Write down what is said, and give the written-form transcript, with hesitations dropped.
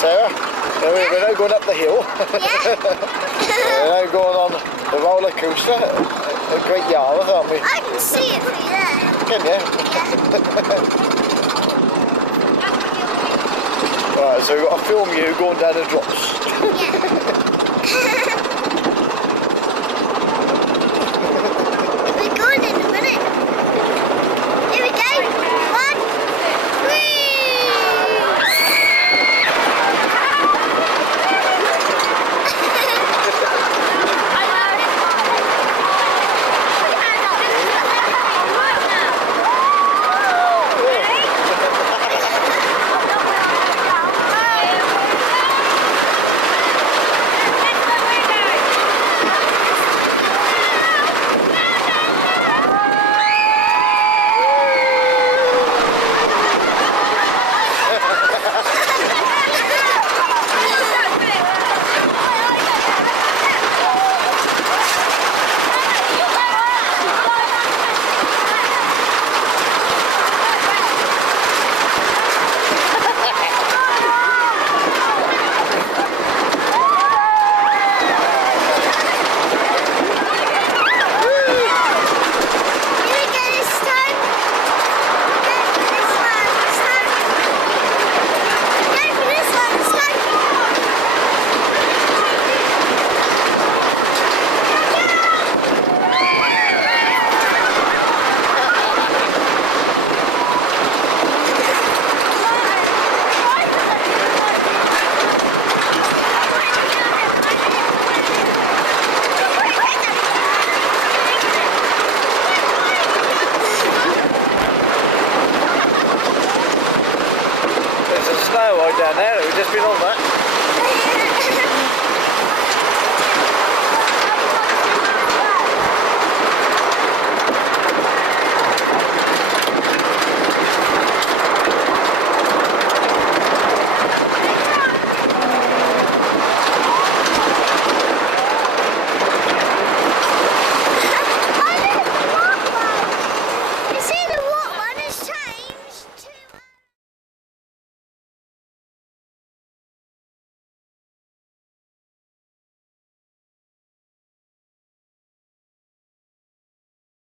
Sarah. We're now going up the hill. Yeah. We're now going on the roller coaster at Great Yarmouth, aren't we? I can see it from there. Can you? Yeah. Right, so we've got to film you going down the drops. Yeah. We're going in a minute. Here we go. 1, 3. Down there, we've just been on that.